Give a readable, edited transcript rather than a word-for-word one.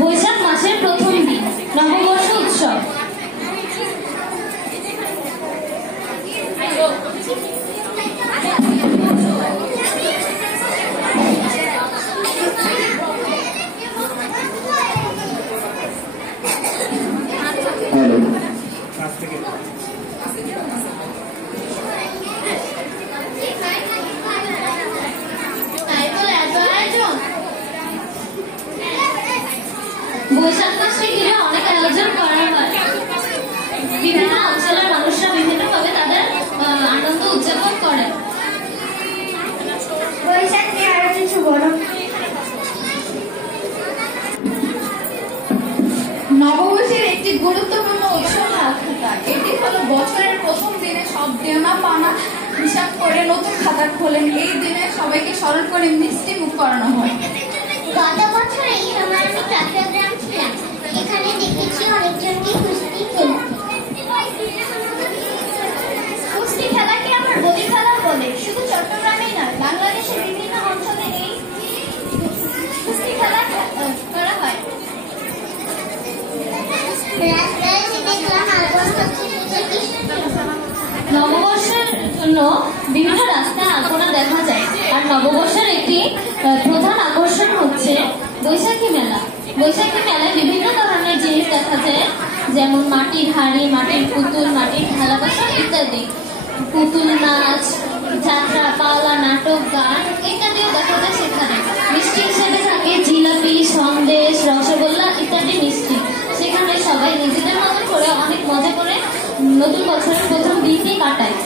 বৈশাখ মাসের প্রথম দিন, নববর্ষ উৎসব। বৈশাখ মাসে ঘিরে অনেক আয়োজন করা হয়। বিভিন্ন অঞ্চলের মানুষরা বিভিন্নভাবে তাদের আনন্দ উদযাপন করে। বৈশাখ নিয়ে আরো কিছু বলো। নববর্ষের একটি গুরুত্বপূর্ণ উৎসব হাতখাতা। এটি হলো বছরের প্রথম দিনে সব দেনা পাওনা হিসাব করে নতুন খাতা খোলেন। এই দিনে সবাইকে স্মরণ করে মিষ্টি মুখ করানো হয়। গত বছর এই সময় আমি চট্টগ্রাম ছিলাম, এখানে দেখেছি অনেকজনকে কুস্তি খেলতে। কুস্তি খেলাকে আমার বলি খেলা বলে। শুধু চট্টগ্রামেই নয়, বাংলাদেশের বিভিন্ন অঞ্চলে এই কুস্তি খেলা করা হয়। নববর্ষের জন্য বিভিন্ন রাস্তায় আলপনা দেখা যায়। আর নববর্ষের একটি প্রধান আকর্ষণ হচ্ছে বৈশাখী মেলা। বৈশাখী মেলায় বিভিন্ন ধরনের জিনিস দেখা যায়, যেমন মাটির হাঁড়ি, মাটির পুতুল, মাটির থালা বাসন ইত্যাদি। পুতুল নাচ, যাত্রা, পাওলা, নাটক, গান ইত্যাদিও দেখা যায় সেখানে। মিষ্টি হিসেবে থাকে জিলাপি, সন্দেশ, রসগোল্লা ইত্যাদি মিষ্টি। সেখানে সবাই নিজেদের মতো করে অনেক মজা করে নতুন বছরের প্রথম দিনটি কাটায়।